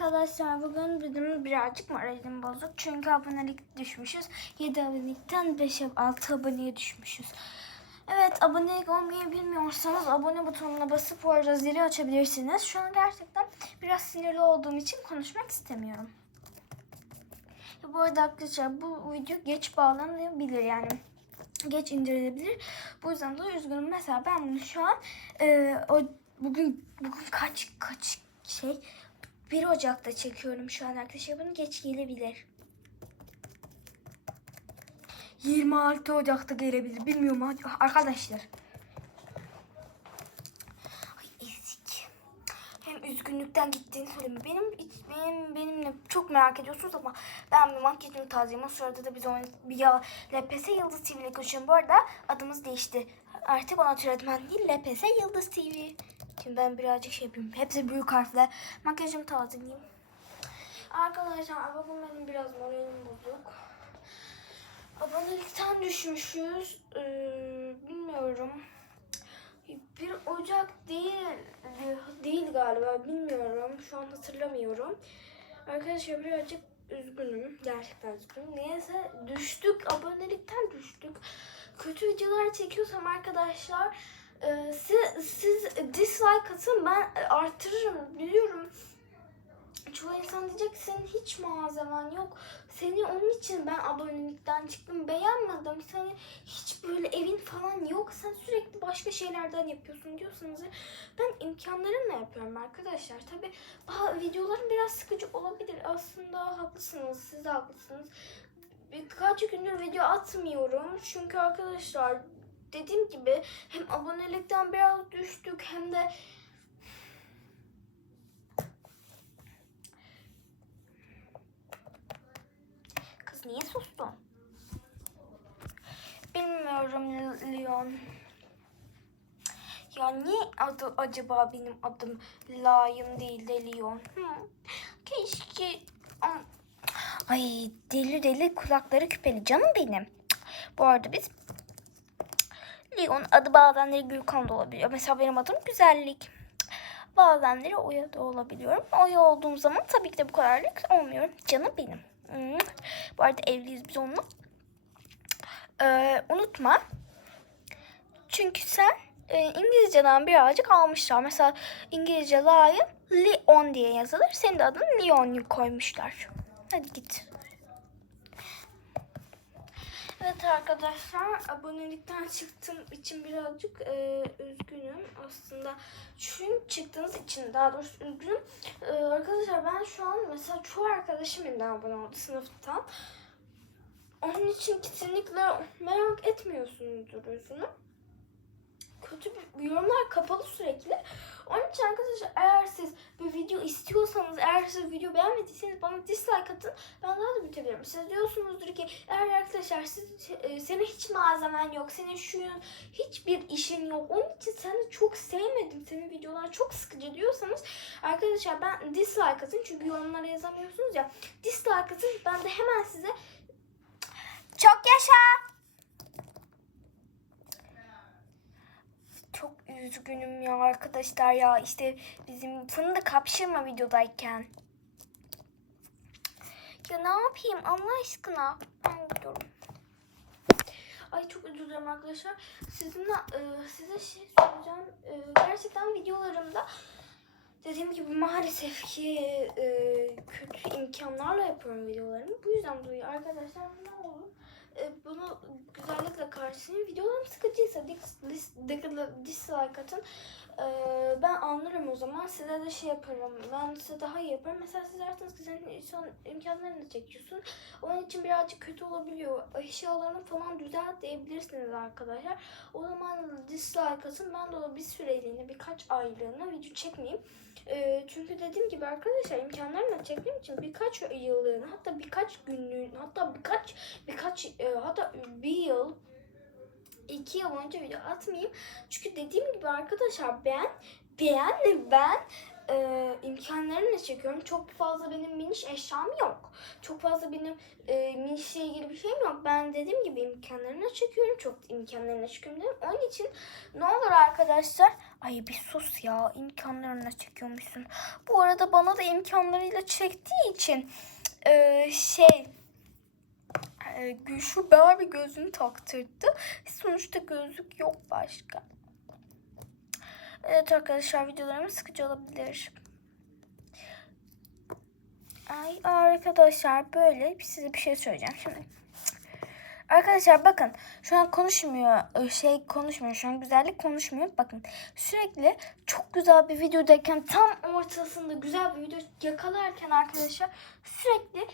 arkadaşlar bugün bizim birazcık moralim bozuk. Çünkü abonelik düşmüşüz. 7 abonelikten 5 6 aboneye düşmüşüz. Evet abonelik olmayı bilmiyorsanız abone butonuna basıp orada zili açabilirsiniz. Şu an gerçekten biraz sinirli olduğum için konuşmak istemiyorum. Bu arada arkadaşlar bu video geç bağlanabilir yani geç indirilebilir. Bu yüzden de üzgünüm. Mesela ben bunu şu an e, o bugün bugün kaç kaç şey 1 Ocak'ta çekiyorum şu an arkadaşlar. Bunu geç gelebilir. 26 Ocak'ta gelebilir. Bilmiyorum arkadaşlar. Ay ezik. Hem üzgünlükten gittiğini söyleyeyim. Benim, benim benimle çok merak ediyorsunuz ama ben bir makyajımı tazeyim. O sırada da biz oyun, bir ya LPS Yıldız TV ile konuşuyorum. Bu arada adımız değişti. Artık ona öğretmen değil LPS Yıldız TV. Şimdi ben birazcık şey yapayım. Hepsi büyük harfle. Makyajımı tazeleyeyim. Arkadaşlar bugün benim biraz moralim bozuk. Abonelikten düşmüşüz. Ee, bilmiyorum. Bir Ocak değil değil galiba bilmiyorum. Şu an hatırlamıyorum. Arkadaşlar birazcık üzgünüm. Gerçekten üzgünüm. Niyeyse düştük. Abonelikten düştük. Kötü videolar çekiyorsam arkadaşlar e, siz, siz dislike atın ben artırırım biliyorum. Çoğu insan diyecek senin hiç malzemen yok. Seni onun için ben abonelikten çıktım. Beğenmedim. Seni hiç böyle evin falan yok. Sen sürekli başka şeylerden yapıyorsun diyorsanız ben imkanlarımla yapıyorum arkadaşlar. Tabi videolarım biraz sıkıcı olabilir. Aslında haklısınız. Siz de haklısınız. Birkaç gündür video atmıyorum. Çünkü arkadaşlar dediğim gibi hem abonelikten biraz düştük hem de Kız niye sustun? Bilmiyorum Leon. Ya niye adı acaba benim adım Lion değil de Leon? Hı. Keşke... Ay deli deli kulakları küpeli canım benim. Bu arada biz Leon adı bazenleri Gülkan da olabiliyor. Mesela benim adım Güzellik. Bazenleri Oya da olabiliyorum. Oya olduğum zaman tabii ki de bu kadarlık olmuyorum. Canım benim. Hmm. Bu arada evliyiz biz onunla. Ee, unutma. Çünkü sen e, İngilizceden birazcık almışlar. Mesela İngilizce Lion, Leon diye yazılır. Senin de adını Leon koymuşlar. Hadi git. Evet arkadaşlar abonelikten çıktığım için birazcık e, üzgünüm aslında. Çünkü çıktığınız için daha doğrusu üzgünüm. E, arkadaşlar ben şu an mesela çoğu arkadaşım yeniden abone oldu sınıftan. Onun için kesinlikle merak etmiyorsunuzdur üzgünüm. Kötü bir yorumlar kapalı sürekli. Onun için arkadaşlar eğer siz bir video istiyorsanız, eğer siz video beğenmediyseniz bana dislike atın. Ben daha da büyütebilirim. Siz diyorsunuzdur ki eğer arkadaşlar siz, e, senin hiç malzemen yok, senin şuyun hiçbir işin yok. Onun için seni çok sevmedim, senin videolar çok sıkıcı diyorsanız arkadaşlar ben dislike atın. Çünkü yorumlara yazamıyorsunuz ya. Dislike atın. Ben de hemen size çok yaşa! Çok üzgünüm ya arkadaşlar ya işte bizim fındık hapşırma videodayken. Ya ne yapayım Allah aşkına. Ben gidiyorum. Ay çok özür arkadaşlar. Sizinle e, size şey soracağım. E, gerçekten videolarımda dediğim gibi maalesef ki e, kötü imkanlarla yapıyorum videolarımı. Bu yüzden dolayı arkadaşlar ne olur bunu güzellikle karşılayın. Videolarım sıkıcıysa dis- dis- dislike atın. E, ben anlarım o zaman. Size de şey yaparım. Ben size daha iyi yaparım. Mesela siz dersiniz ki senin son imkanlarını çekiyorsun. Onun için birazcık kötü olabiliyor. Eşyalarını falan düzelt diyebilirsiniz arkadaşlar. O zaman dislike atın. Ben de o bir süreliğine birkaç aylığına video çekmeyeyim. E, çünkü dediğim gibi arkadaşlar imkanlarımla çektiğim için birkaç yıllığına hatta birkaç günlüğün hatta birkaç birkaç e, hatta bir yıl iki yıl önce video atmayayım. Çünkü dediğim gibi arkadaşlar ben ben ben e, imkanlarımla çekiyorum. Çok fazla benim miniş eşyam yok. Çok fazla benim e, minişle ilgili bir şeyim yok. Ben dediğim gibi imkanlarına çekiyorum. Çok imkanlarına çekiyorum dedim. Onun için ne olur arkadaşlar. Ay bir sus ya. imkanlarına çekiyormuşsun. Bu arada bana da imkanlarıyla çektiği için e, şey e, şu Barbie gözünü taktırdı. Sonuçta gözlük yok başka. Evet arkadaşlar videolarım sıkıcı olabilir. Ay arkadaşlar böyle size bir şey söyleyeceğim şimdi. Arkadaşlar bakın şu an konuşmuyor şey konuşmuyor şu an güzellik konuşmuyor bakın sürekli çok güzel bir videodayken tam ortasında güzel bir video yakalarken arkadaşlar sürekli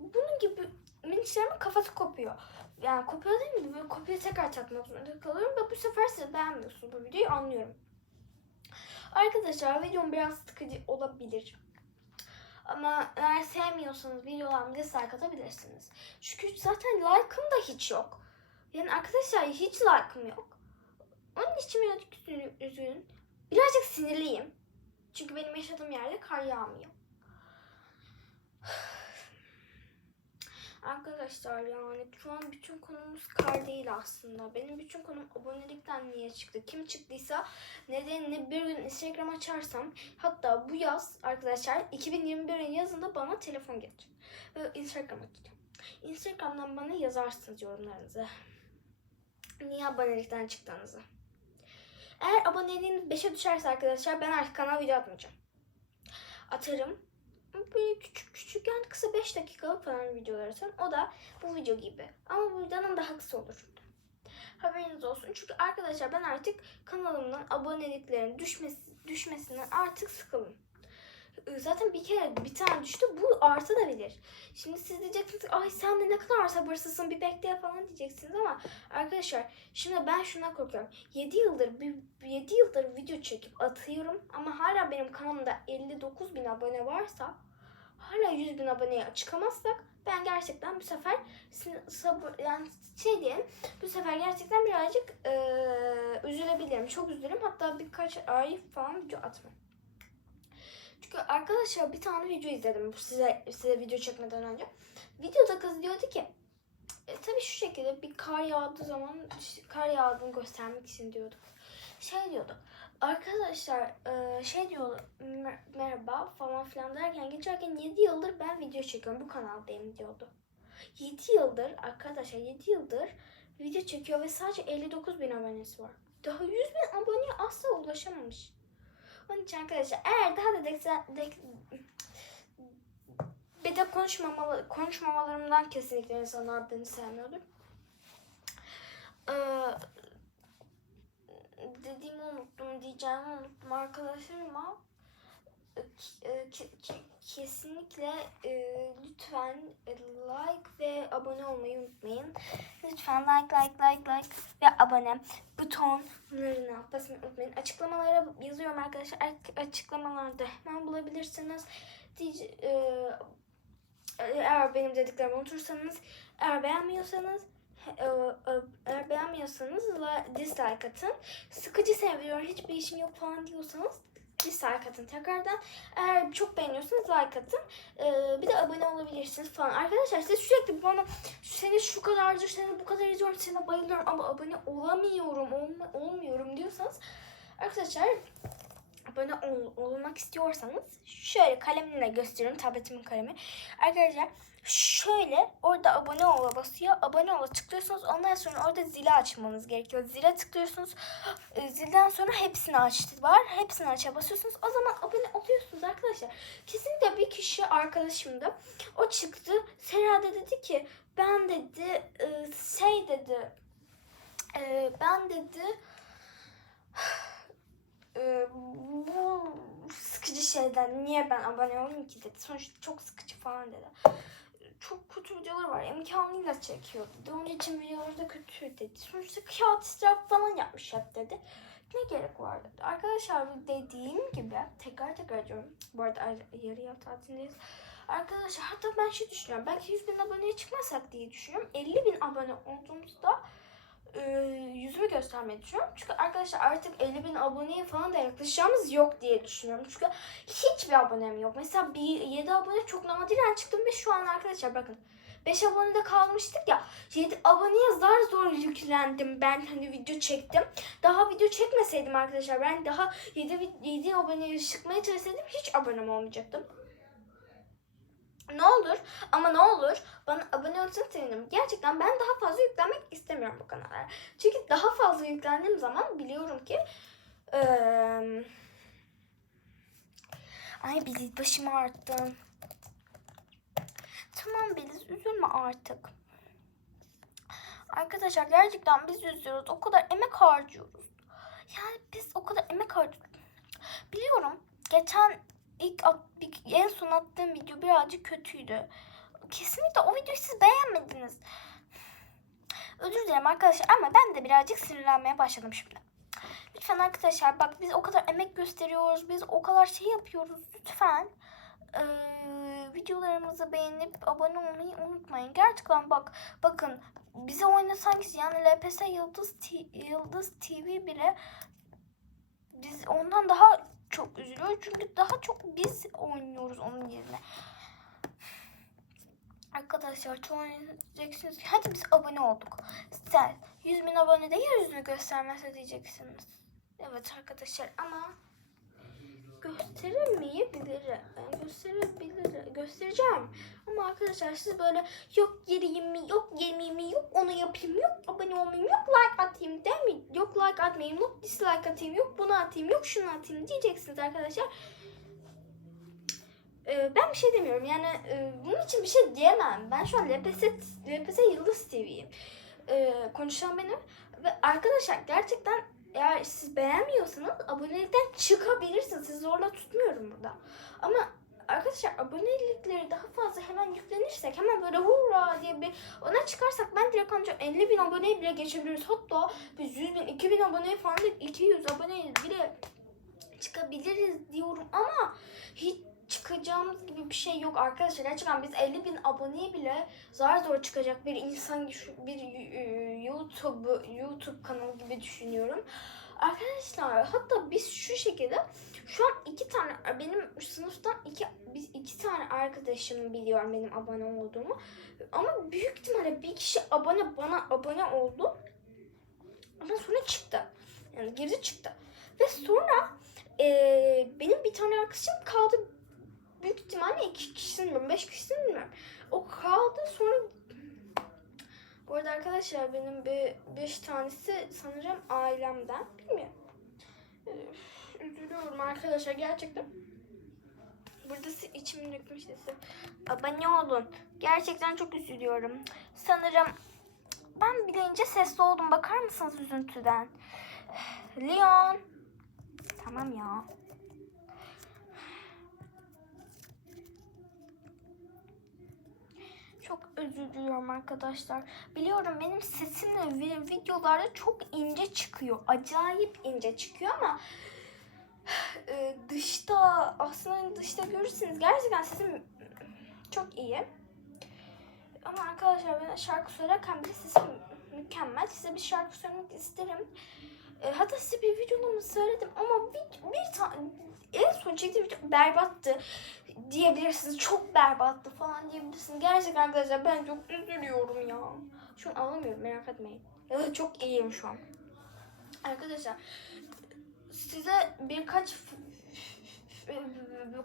bunun gibi minişlerimin kafası kopuyor. Yani kopuyor değil mi? Böyle kopya tekrar takmak zorunda kalıyorum ve bu sefer siz beğenmiyorsunuz bu videoyu anlıyorum. Arkadaşlar videom biraz sıkıcı olabilir. Ama eğer sevmiyorsanız videolarımı dislike atabilirsiniz. Çünkü zaten like'ım da hiç yok. Yani arkadaşlar hiç like'ım yok. Onun için birazcık üzgün- üzgün. Birazcık sinirliyim. Çünkü benim yaşadığım yerde kar yağmıyor. Arkadaşlar yani şu an bütün konumuz kar değil aslında. Benim bütün konum abonelikten niye çıktı? Kim çıktıysa nedenini bir gün Instagram açarsam hatta bu yaz arkadaşlar 2021'in yazında bana telefon gelecek. Ve Instagram açacağım. Instagram'dan bana yazarsınız yorumlarınızı. Niye abonelikten çıktığınızı. Eğer aboneliğiniz 5'e düşerse arkadaşlar ben artık kanal video atmayacağım. Atarım. Böyle küçük küçük yani kısa 5 dakikalık falan videolar atarım. O da bu video gibi. Ama bu videonun daha kısa olur. Haberiniz olsun. Çünkü arkadaşlar ben artık kanalımdan aboneliklerin düşmesi, düşmesinden artık sıkıldım. Ee, Zaten bir kere bir tane düştü. Bu artabilir. Şimdi siz diyeceksiniz ay sen de ne kadar sabırsızsın bir bekle falan diyeceksiniz ama arkadaşlar şimdi ben şuna korkuyorum. 7 yıldır bir 7 yıldır çekip atıyorum ama hala benim kanalımda 59 bin abone varsa hala 100 bin aboneye çıkamazsak ben gerçekten bu sefer sabır yani şey diyelim bu sefer gerçekten birazcık eee üzülebilirim. Çok üzülürüm. Hatta birkaç ay falan video atmam. Çünkü arkadaşlar bir tane video izledim size size video çekmeden önce. Videoda kız diyordu ki e, tabii şu şekilde bir kar yağdığı zaman işte kar yağdığını göstermek için diyordu. Şey diyordu. Arkadaşlar e, şey diyor "Mer- merhaba falan filan derken geçerken 7 yıldır ben video çekiyorum bu kanaldayım diyordu. 7 yıldır arkadaşlar 7 yıldır video çekiyor ve sadece 59 bin abonesi var. Daha 100 bin aboneye asla ulaşamamış. Onun için arkadaşlar eğer daha da dekse, dek, bir de konuşmamalı, konuşmamalarımdan kesinlikle insanlar beni sevmiyordur. Ee, dediğimi unuttum, diyeceğimi unuttum arkadaşlar ama ke- ke- kesinlikle e, lütfen e, like ve abone olmayı unutmayın. Lütfen like like like like ve abone butonlarına basmayı unutmayın. Açıklamalara yazıyorum arkadaşlar. Ar- Açıklamalarda hemen bulabilirsiniz. E, eğer benim dediklerimi unutursanız, eğer beğenmiyorsanız eğer beğenmiyorsanız dislike atın. Sıkıcı seviyorum, hiçbir işim yok falan diyorsanız dislike atın tekrardan. Eğer çok beğeniyorsanız like atın. Ee, bir de abone olabilirsiniz falan. Arkadaşlar siz sürekli bana seni şu kadardır, seni bu kadar izliyorum, sana bayılıyorum ama abone olamıyorum, olmuyorum diyorsanız arkadaşlar abone ol, olmak istiyorsanız şöyle kalemle gösteriyorum tabletimin kalemi. Arkadaşlar şöyle orada abone ol'a basıyor. Abone ol'a tıklıyorsunuz. Ondan sonra orada zili açmanız gerekiyor. Zile tıklıyorsunuz. E, Zilden sonra hepsini aç var. Hepsini aç'a basıyorsunuz. O zaman abone oluyorsunuz arkadaşlar. Kesinlikle bir kişi arkadaşımdı. O çıktı. Serra da dedi ki ben dedi e, şey dedi e, ben dedi e, bu sıkıcı şeyden niye ben abone olayım ki dedi. Sonuçta çok sıkıcı falan dedi. Çok kötü videolar var. İmkanıyla çekiyor dedi. Onun için videoları da kötü dedi. Sonuçta kağıt israfı falan yapmış hep dedi. Ne gerek var dedi. Arkadaşlar dediğim gibi tekrar tekrar diyorum. Bu arada ar- yarı yıl tatilindeyiz. Arkadaşlar hatta ben şey düşünüyorum. Belki 100 bin aboneye çıkmasak diye düşünüyorum. 50 bin abone olduğumuzda e, yüzümü göstermeyi düşünüyorum. Çünkü arkadaşlar artık 50 bin aboneye falan da yaklaşacağımız yok diye düşünüyorum. Çünkü hiçbir abonem yok. Mesela bir 7 abone çok nadiren çıktım ve şu an arkadaşlar bakın 5 abonede kalmıştık ya 7 aboneye zar zor yüklendim ben hani video çektim. Daha video çekmeseydim arkadaşlar ben daha 7, 7 aboneye çıkmaya çalışsaydım hiç abonem olmayacaktım. Ne olur ama ne olur bana abone olursanız sevinirim. Gerçekten ben daha fazla yüklenmek istemiyorum bu kanala. Çünkü daha fazla yüklendiğim zaman biliyorum ki eee Ay Beliz başım arttı. Tamam Beliz üzülme artık. Arkadaşlar gerçekten biz üzülüyoruz. O kadar emek harcıyoruz. Yani biz o kadar emek harcıyoruz. Biliyorum geçen ilk at, en son attığım video birazcık kötüydü. Kesinlikle o videoyu siz beğenmediniz. Özür dilerim arkadaşlar ama ben de birazcık sinirlenmeye başladım şimdi. Lütfen arkadaşlar bak biz o kadar emek gösteriyoruz. Biz o kadar şey yapıyoruz. Lütfen eee, videolarımızı beğenip abone olmayı unutmayın. Gerçekten bak bakın bize oynasan ki yani LPS Yıldız, T- Yıldız TV bile biz ondan daha çok üzülüyoruz. Çünkü daha çok biz oynuyoruz onun yerine. Arkadaşlar ki hadi biz abone olduk. Sen 100 bin abone de yüzünü göstermezse diyeceksiniz. Evet arkadaşlar ama gösteremeyebilirim. Ben gösterebilirim. Göstereceğim. Ama arkadaşlar siz böyle yok gireyim mi, yok girmeyeyim mi, yok onu yapayım, yok abone olmayayım, yok like atayım değil mi? Yok like atmayayım, yok dislike atayım, yok bunu atayım, yok şunu atayım diyeceksiniz arkadaşlar. Ee, ben bir şey demiyorum yani e, bunun için bir şey diyemem. Ben şu an LPS, LPS Yıldız TV'yim. Ee, konuşan benim. Ve arkadaşlar gerçekten eğer siz beğenmiyorsanız abonelikten çıkabilirsiniz. Sizi zorla tutmuyorum burada. Ama arkadaşlar abonelikleri daha fazla hemen yüklenirsek hemen böyle hurra diye bir ona çıkarsak ben direkt ancak 50 bin aboneye bile geçebiliriz. Hatta biz 100 bin, 2000 aboneye falan da 200 aboneye bile çıkabiliriz diyorum ama hiç çıkacağımız gibi bir şey yok arkadaşlar. Gerçekten biz 50 bin aboneye bile zar zor çıkacak bir insan bir e, YouTube YouTube kanalı gibi düşünüyorum. Arkadaşlar hatta biz şu şekilde şu an iki tane benim sınıftan iki biz iki tane arkadaşım biliyorum benim abone olduğumu. Ama büyük ihtimalle bir kişi abone bana abone oldu. Ama sonra çıktı. Yani girdi çıktı. Ve sonra e, benim bir tane arkadaşım kaldı. Büyük ihtimalle iki kişisini bilmiyorum. Beş kişisini bilmiyorum. O kaldı sonra bu arada arkadaşlar benim bir beş tanesi sanırım ailemden. Bilmiyorum. Üzülüyorum arkadaşlar gerçekten. Burada içimi dökmüş sesim. Abone olun. Gerçekten çok üzülüyorum. Sanırım ben bilince sesli oldum. Bakar mısınız üzüntüden? Leon. Tamam ya. Çok özür diliyorum arkadaşlar. Biliyorum benim sesim de vi- videolarda çok ince çıkıyor. Acayip ince çıkıyor ama e, dışta aslında dışta görürsünüz gerçekten sesim çok iyi. Ama arkadaşlar ben şarkı söylerken bile sesim mükemmel. Size bir şarkı söylemek isterim. E, hatta size bir videomu söyledim ama bir, bir tane en son çektiğim video berbattı diyebilirsiniz. Çok berbattı falan diyebilirsiniz. Gerçekten arkadaşlar ben çok üzülüyorum ya. Şu an ağlamıyorum merak etmeyin. Da çok iyiyim şu an. Arkadaşlar size birkaç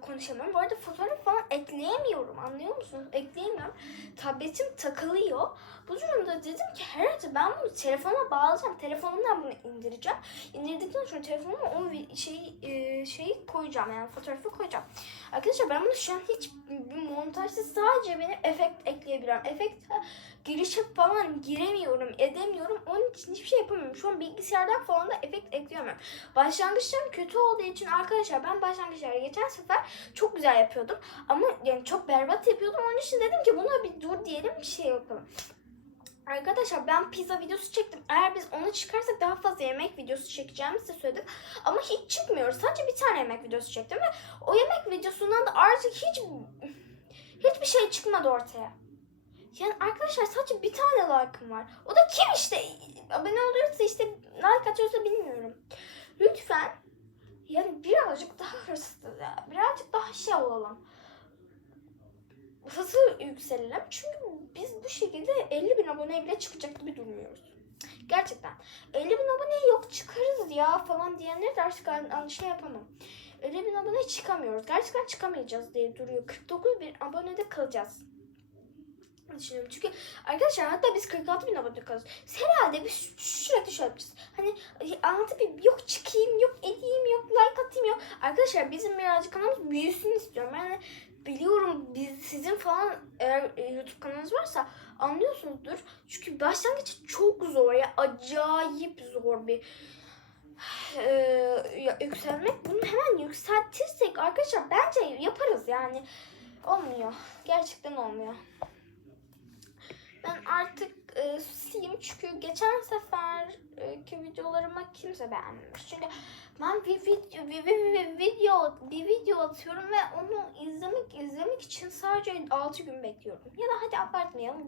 konuşamıyorum. Bu arada fotoğraf falan ekleyemiyorum. Anlıyor musunuz? Ekleyemiyorum. Tabletim takılıyor. Bu durumda dedim ki herhalde ben bunu telefona bağlayacağım. Telefonumdan bunu indireceğim. İndirdikten sonra telefonuma o şeyi, e, şeyi koyacağım. Yani fotoğrafı koyacağım. Arkadaşlar ben bunu şu an hiç bir montajda sadece benim efekt ekleyebiliyorum. Efekt girişe falan giremiyorum, edemiyorum. Onun için hiçbir şey yapamıyorum. Şu an bilgisayardan falan da efekt ekleyemiyorum. Başlangıçlarım kötü olduğu için arkadaşlar ben başlangıçlarda geçen sefer çok güzel yapıyordum. Ama yani çok berbat yapıyordum. Onun için dedim ki buna bir dur diyelim bir şey yapalım. Arkadaşlar ben pizza videosu çektim. Eğer biz onu çıkarsak daha fazla yemek videosu çekeceğimi size söyledim. Ama hiç çıkmıyor. Sadece bir tane yemek videosu çektim ve o yemek videosundan da artık hiç hiçbir şey çıkmadı ortaya. Yani arkadaşlar sadece bir tane like'ım var. O da kim işte? Abone oluyorsa işte like atıyorsa bilmiyorum. Lütfen yani birazcık daha hırslı, birazcık daha şey olalım. Hızlı yükselelim. Çünkü biz bu şekilde 50 bin aboneye bile çıkacak gibi durmuyoruz. Gerçekten. 50 bin abone yok çıkarız ya falan diyenleri de artık an, an- şey yapamam. 50 bin abone çıkamıyoruz. Gerçekten çıkamayacağız diye duruyor. 49 bin abonede kalacağız. Düşünüyorum. Çünkü arkadaşlar hatta biz 46 bin abone kalacağız. Herhalde biz sü- sürekli şöyle yapacağız. Hani anlatayım yok çıkayım yok edeyim yok like atayım yok. Arkadaşlar bizim birazcık kanalımız büyüsün istiyorum. Yani biliyorum biz sizin falan eğer e, YouTube kanalınız varsa anlıyorsunuzdur. Çünkü başlangıç çok zor ya acayip zor bir e, yükselmek. Bunu hemen yükseltirsek arkadaşlar bence yaparız yani. Olmuyor. Gerçekten olmuyor. Ben artık e, susayım çünkü geçen seferki videolarıma kimse beğenmemiş. Çünkü ben bir video bir, bir, bir video bir video atıyorum ve onu izlemek izlemek için sadece 6 gün bekliyorum. Ya da hadi abartmayalım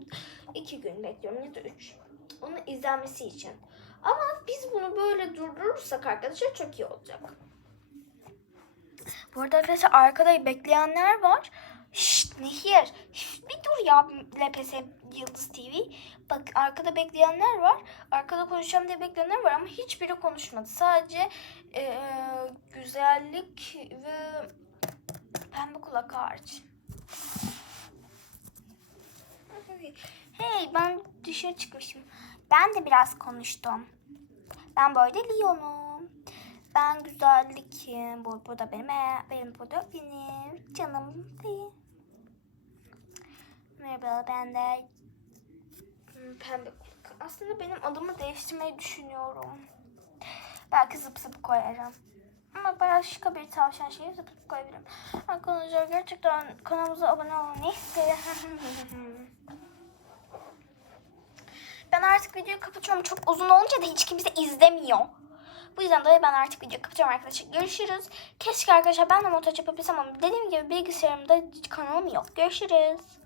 2 gün bekliyorum ya da 3. Onun izlenmesi için. Ama biz bunu böyle durdurursak arkadaşlar çok iyi olacak. Bu arada arkadaşlar arkada bekleyenler var. Şşt Nehir. Şşt, bir dur ya LPS Yıldız TV. Bak arkada bekleyenler var. Arkada konuşacağım diye bekleyenler var ama hiçbiri konuşmadı. Sadece eee, güzellik ve pembe kulak hariç. Hey ben dışarı çıkmışım. Ben de biraz konuştum. Ben böyle Leon'um. Ben güzellikim. Bu, bu da benim, benim bu da benim canım değil. Merhaba ben de pembe kulak. Aslında benim adımı değiştirmeyi düşünüyorum. Belki zıp zıp koyarım. Ama başka bir tavşan şeyi zıp zıp koyabilirim. Arkadaşlar gerçekten kanalımıza abone olun. Neyse. ben artık videoyu kapatıyorum. Çok uzun olunca da hiç kimse izlemiyor. Bu yüzden dolayı ben artık videoyu kapatıyorum arkadaşlar. Görüşürüz. Keşke arkadaşlar ben de montaj yapabilsem ama dediğim gibi bilgisayarımda kanalım yok. Görüşürüz.